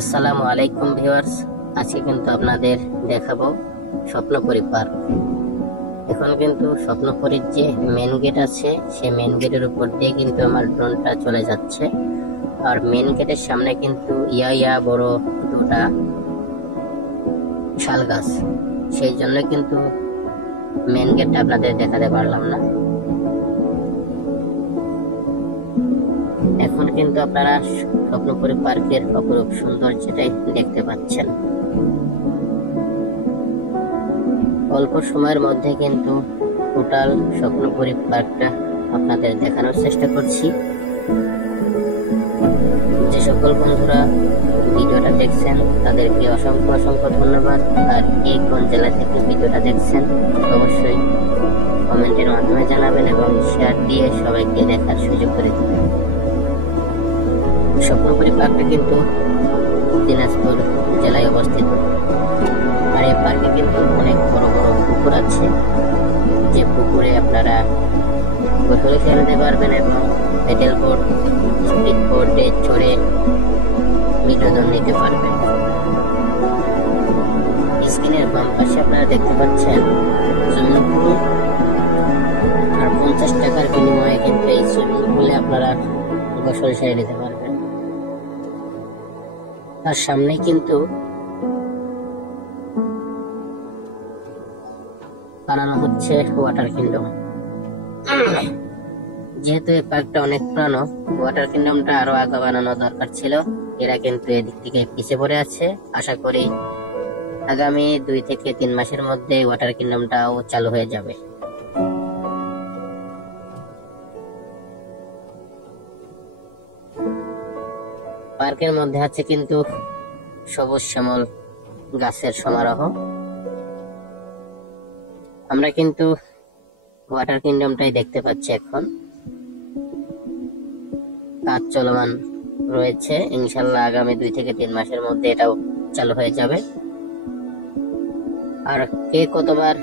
আসসালামু আলাইকুম ভিউয়ার্স, আজকে কিন্তু আপনাদের দেখাবো স্বপ্নপুরী পার্ক। এখন কিন্তু স্বপ্নপুরীর যে মেন গেট আছে সেই মেন গেটের উপর দিয়ে কিন্তু আমার ড্রোনটা চলে যাচ্ছে। আর মেন গেটের সামনে কিন্তু ইয়া বড় দুটা শাল গাছ, সেই জন্য কিন্তু মেন গেটটা আপনাদের দেখাতে পারলাম না। এখন কিন্তু আপনারা স্বপ্নপুরী পার্কের অপরূপ সৌন্দর্যটাই দেখতে পাচ্ছেন। অল্প সময়ের মধ্যে কিন্তু টোটাল স্বপ্নপুরী পার্কটা আপনাদের দেখানোর চেষ্টা করছি। যে সকল বন্ধুরা ভিডিওটা দেখছেন তাদেরকে অসংখ্য অসংখ্য ধন্যবাদ। আর কে কোন জেলা থেকে ভিডিওটা দেখছেন অবশ্যই কমেন্টের মাধ্যমে জানাবেন এবং শেয়ার দিয়ে সবাইকে দেখার সুযোগ করে দেবেন। স্বপ্নপুরী পার্কটা কিন্তু দিনাজপুর জেলায় অবস্থিত। আর এই পার্কে কিন্তু অনেক বড় বড় পুকুর আছে, যে পুকুরে আপনারা গোসল খেলতে পারবেন এবং প্যাডেল বোর্ড, স্পিড বোর্ডে চড়ে বিনোদন নিতে পারবেন। স্ক্রিনের বাম পাশে আপনারা দেখতে পাচ্ছেন সুইমিং পুল। আর 50 টাকার বিনিময়ে কিন্তু এই সুইমিং পুলে আপনারা গোসল সেরে নিতে পারবেন। তার সামনে কিন্তু বানানো হচ্ছে ওয়াটার কিংডম। যেহেতু এই পার্কটা অনেক পুরানো, ওয়াটার কিংডমটা আরো আগে বানানো দরকার ছিল। এরা কিন্তু এদিক থেকে পিছিয়ে পড়ে আছে। আশা করি আগামী 2 থেকে 3 মাসের মধ্যে ওয়াটার কিংডমটাও চালু হয়ে যাবে। পার্কের মধ্যে আছে কিন্তু সবুজ শ্যামল গাছের সমারোহ। আমরা কিন্তু ওয়াটার কিংডমটাই দেখতে পাচ্ছি। এখন কাজ চলমান রয়েছে, ইনশাল্লাহ আগামী 2 থেকে 3 মাসের মধ্যে এটাও চালু হয়ে যাবে। আর কে কতবার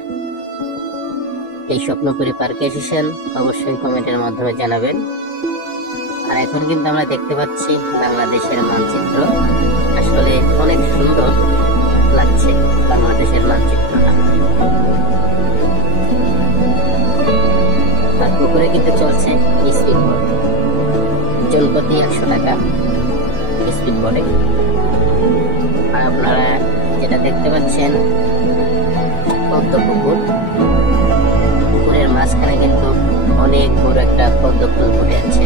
এই স্বপ্নপুরী পার্কে এসেছেন অবশ্যই কমেন্টের মাধ্যমে জানাবেন। আর এখন কিন্তু আমরা দেখতে পাচ্ছি বাংলাদেশের মানচিত্র। আসলে অনেক সুন্দর লাগছে বাংলাদেশের মানচিত্রটা। আর পুকুরে কিন্তু চলছে স্পিড বোট, জনপ্রতি 100 টাকা স্পিড বোটে। আর আপনারা যেটা দেখতে পাচ্ছেন পদ্ম পুকুর, পুকুরের মাঝখানে কিন্তু অনেক বড় একটা পদ্ম ফুল ফুটে আছে।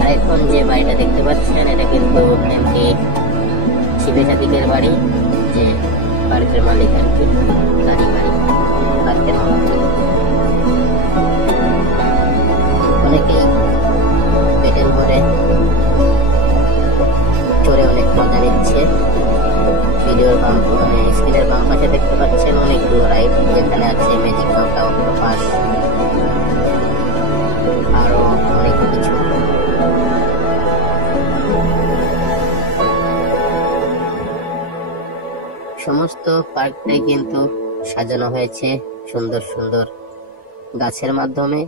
আর এখন যে বাড়িটা দেখতে পাচ্ছেন এটা কিন্তু এমপি শিবে সাদিকের বাড়ি, যে পার্কের মালিক আর কি, গাড়ি বাড়ি পার্কের মালিক। অনেকেই পেটের ভরে চড়ে অনেক মজা নিচ্ছে। ভিডিওর স্ক্রিনের বাম পাশে দেখতে পাচ্ছেন অনেকগুলো রাইড, যেখানে আছে ম্যাজিক নৌকা, অক্টোপাস, আরো অনেক কিছু। সমস্ত পার্কটাই কিন্তু সাজানো হয়েছে সুন্দর সুন্দর গাছের মাধ্যমে।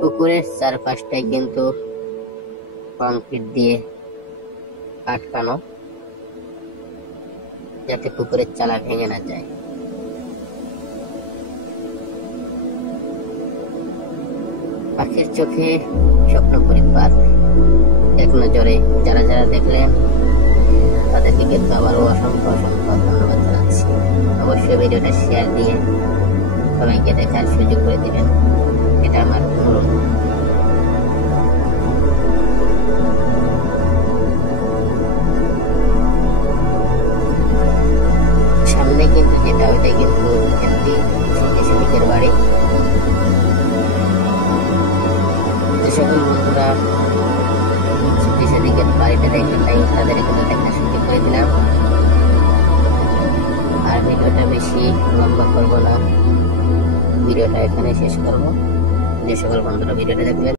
পুকুরের চারপাশটাই কিন্তু কংক্রিট দিয়ে আটকানো, যাতে পুকুরের চালা ভেঙে না যায়। পাখির চোখে স্বপ্নপুরী পার্ক এক নজরে যারা যারা দেখলেন তাদেরকে কিন্তু আবারও অসংখ্য অসংখ্য ধন্যবাদ জানাচ্ছি। অবশ্যই ভিডিওটা শেয়ার দিয়ে সবাইকে দেখার সুযোগ করে দিবেন, এটা আমার অনুরোধ। সামনে কিন্তু যেটা ওইটাই কিন্তু এমপি শিবের বাড়ি। যে সকল বন্ধুরা শিবের বাড়িটা দেখেন নাই তাদের কিন্তু দেখার সুযোগ করে দিলাম। আর ভিডিওটা বেশি লম্বা করবো না, ভিডিওটা এখানে শেষ করবো। যে সকল বন্ধুরা ভিডিওটা দেখবেন